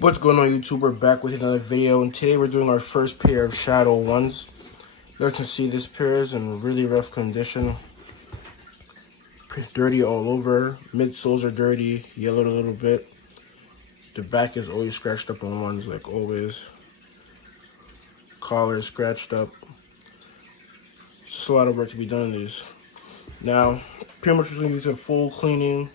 What's going on, YouTube? We're back with another video, and today we're doing our first pair of Shadow 1s. You guys can see this pair is in really rough condition. Dirty all over. Midsoles are dirty, yellowed a little bit. The back is always scratched up on ones, like always. Collar is scratched up. It's just a lot of work to be done in these. Now, pretty much we're going to use a full cleaning.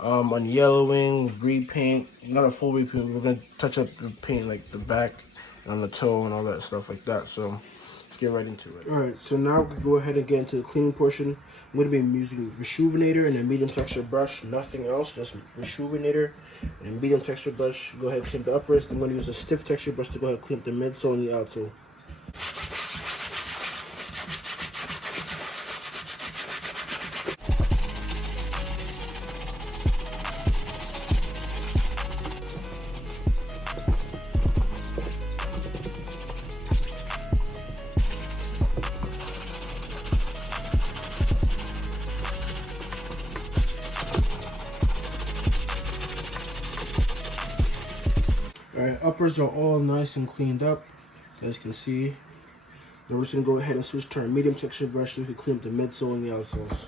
On yellowing, repaint, not a full repaint, we're going to touch up the paint like the back and on the toe and all that stuff like that. So let's get right into it. Alright, so now we can go ahead and get into the cleaning portion. I'm going to be using Rejuvenator and a medium texture brush, nothing else, just Rejuvenator and a medium texture brush. Go ahead and clean the uppers. I'm going to use a stiff texture brush to go ahead and clean up the midsole and the outsole. Alright, uppers are all nice and cleaned up, as you can see. Now we're just going to go ahead and switch to our medium texture brush so we can clean up the midsole and the outsoles.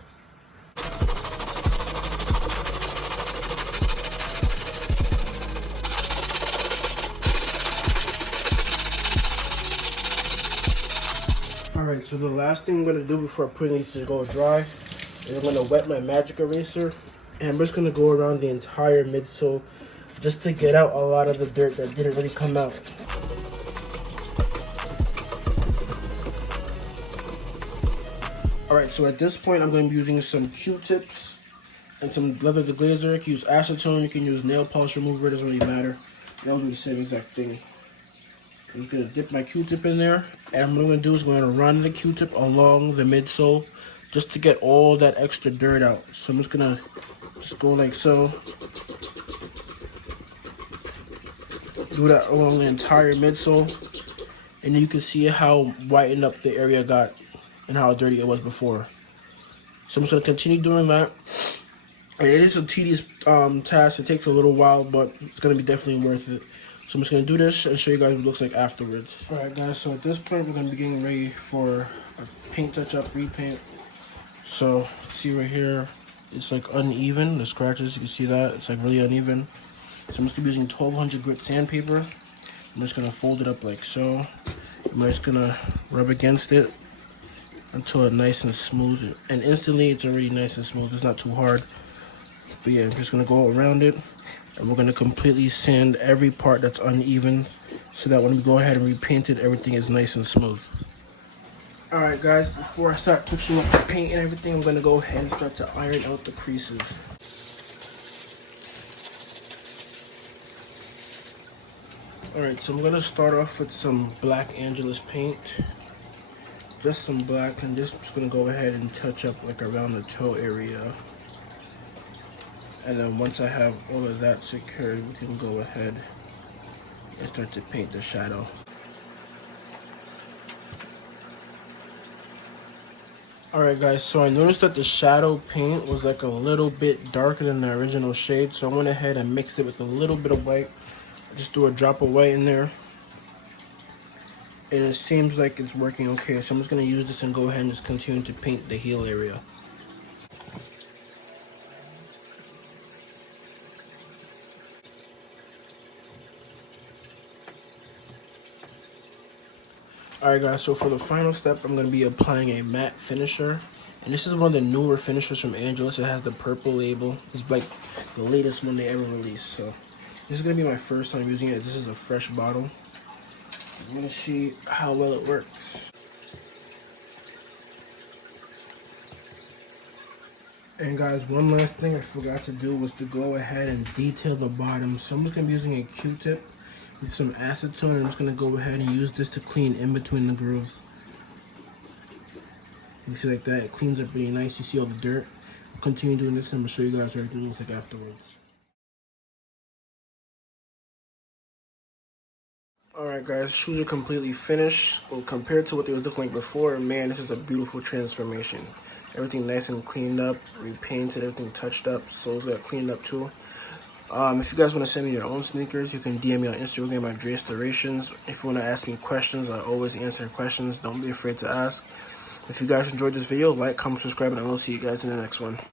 Alright, so the last thing I'm going to do before putting these to go dry is I'm going to wet my magic eraser, and I'm just going to go around the entire midsole just to get out a lot of the dirt that didn't really come out. Alright, so at this point I'm going to be using some Q-tips and some leather deglazer. You can use acetone, you can use nail polish remover, it doesn't really matter. They all do the same exact thing. I'm just going to dip my Q-tip in there, and what I'm going to do is I'm going to run the Q-tip along the midsole just to get all that extra dirt out. So I'm just going to go like so. Do that along the entire midsole, and you can see how whitened up the area got and how dirty it was before. So I'm just going to continue doing that. And it is a tedious task. It takes a little while, but it's going to be definitely worth it. So I'm just going to do this and show you guys what it looks like afterwards. Alright guys, so at this point we're going to be getting ready for a paint touch-up, repaint. So see right here, it's like uneven, the scratches, you can see that, it's like really uneven. So I'm just going to be using 1200 grit sandpaper. I'm just going to fold it up like so. I'm just going to rub against it until it's nice and smooth. And instantly it's already nice and smooth. It's not too hard. But yeah, I'm just going to go around it. And we're going to completely sand every part that's uneven so that when we go ahead and repaint it, everything is nice and smooth. Alright guys, before I start touching up the paint and everything, I'm going to go ahead and start to iron out the creases. Alright, so I'm going to start off with some Black Angeles paint. Just some black, and just going to go ahead and touch up like around the toe area. And then once I have all of that secured, we can go ahead and start to paint the shadow. Alright guys, so I noticed that the shadow paint was like a little bit darker than the original shade, so I went ahead and mixed it with a little bit of white. Just threw a drop of white in there, and it seems like it's working okay. So I'm just going to use this and go ahead and just continue to paint the heel area. Alright guys, so for the final step, I'm going to be applying a matte finisher. And this is one of the newer finishers from Angelus. It has the purple label. It's like the latest one they ever released. So this is going to be my first time using it. This is a fresh bottle. I'm going to see how well it works. And guys, one last thing I forgot to do was to go ahead and detail the bottom. So I'm just going to be using a Q-tip with some acetone, and I'm just going to go ahead and use this to clean in between the grooves. You see like that, it cleans up really nice. You see all the dirt. I'll continue doing this and I'm going to show you guys what everything looks like afterwards. Alright guys, shoes are completely finished. Well, compared to what they was looking like before, man, this is a beautiful transformation. Everything nice and cleaned up, repainted, everything touched up, soles got cleaned up too. If you guys want to send me your own sneakers, you can DM me on Instagram at Restorations. If you want to ask me questions, I always answer questions. Don't be afraid to ask. If you guys enjoyed this video, like, comment, subscribe, and I will see you guys in the next one.